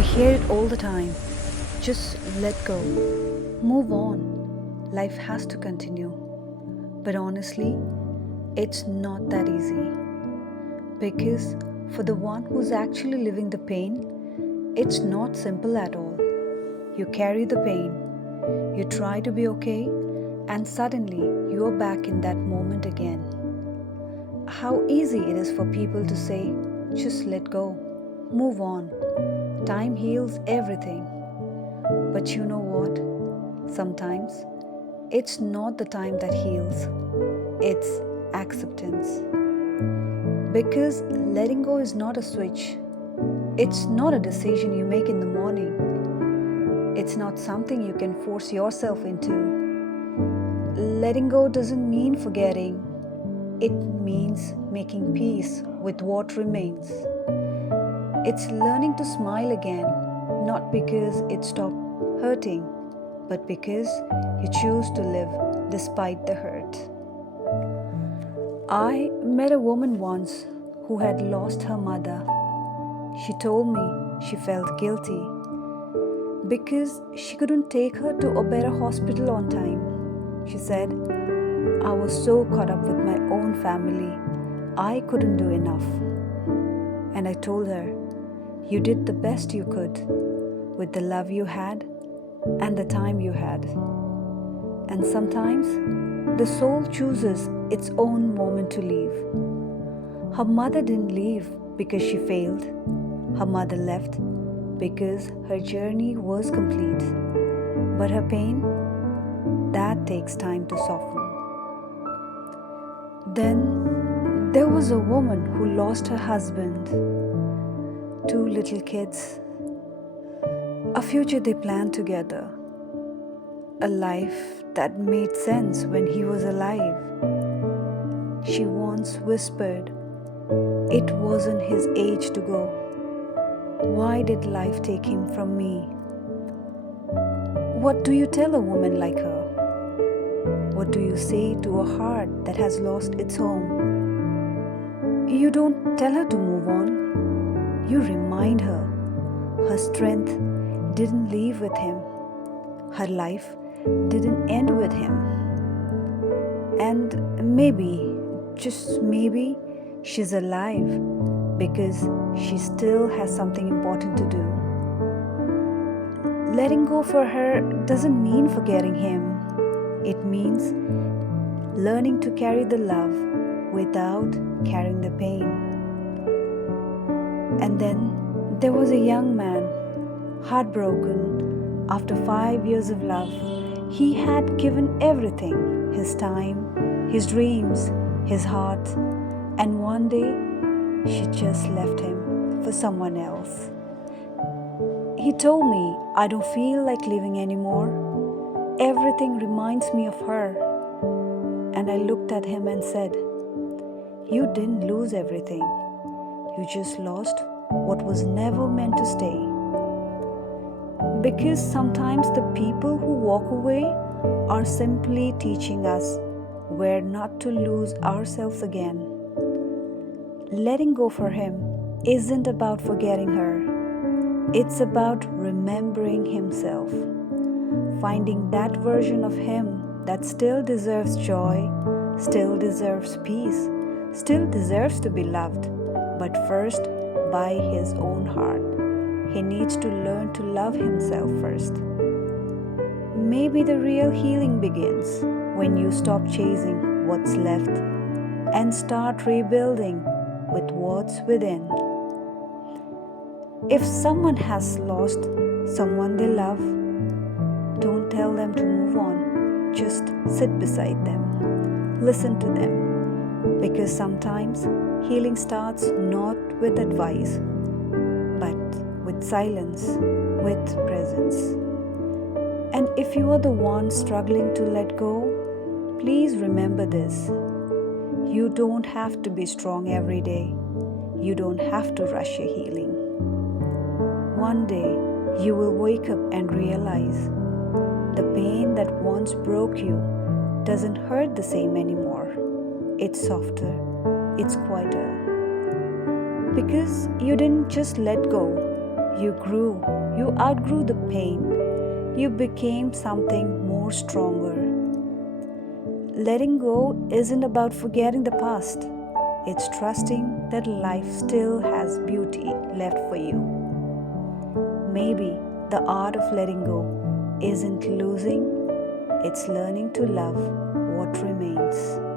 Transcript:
We hear it all the time. Just let go. Move on. Life has to continue. But honestly, it's not that easy. Because for the one who's actually living the pain, it's not simple at all. You carry the pain, you try to be okay, and suddenly you're back in that moment again. How easy it is for people to say, just let go, move on. Time heals everything. But you know what? Sometimes it's not the time that heals, it's acceptance. Because letting go is not a switch, it's not a decision you make in the morning, it's not something you can force yourself into. Letting go doesn't mean forgetting, it means making peace with what remains. It's learning to smile again, not because it stopped hurting, but because you choose to live despite the hurt. I met a woman once who had lost her mother. She told me she felt guilty because she couldn't take her to a better hospital on time. She said, I was so caught up with my own family, I couldn't do enough. And I told her, you did the best you could with the love you had and the time you had. And sometimes the soul chooses its own moment to leave. Her mother didn't leave because she failed. Her mother left because her journey was complete. But her pain, that takes time to soften. Then there was a woman who lost her husband, 2 little kids, a future they planned together, a life that made sense when he was alive. She once whispered, it wasn't his age to go. Why did life take him from me? What do you tell a woman like her? What do you say to a heart that has lost its home? You don't tell her to move on. You remind her her strength didn't leave with him. Her life didn't end with him. And maybe, just maybe, she's alive because she still has something important to do. Letting go for her doesn't mean forgetting him. It means learning to carry the love without carrying the pain. And then there was a young man, heartbroken after 5 years of love. He had given everything, his time, his dreams, his heart, and one day she just left him for someone else. He told me, I don't feel like living anymore. Everything reminds me of her. And I looked at him and said, you didn't lose everything. You just lost what was never meant to stay. Because sometimes the people who walk away are simply teaching us where not to lose ourselves again. Letting go for him isn't about forgetting her. It's about remembering himself. Finding that version of him that still deserves joy, still deserves peace, still deserves to be loved, but first by his own heart. He needs to learn to love himself first. Maybe the real healing begins when you stop chasing what's left and start rebuilding with what's within. If someone has lost someone they love, don't tell them to move on. Just sit beside them. Listen to them. Because sometimes healing starts not with advice, but with silence, with presence. And if you are the one struggling to let go, please remember this. You don't have to be strong every day. You don't have to rush your healing. One day, you will wake up and realize the pain that once broke you doesn't hurt the same anymore. It's softer, it's quieter. Because you didn't just let go, You grew, you outgrew the pain, you became something more stronger. Letting go isn't about forgetting the past, it's trusting that life still has beauty left for you. Maybe the art of letting go isn't losing, it's learning to love what remains.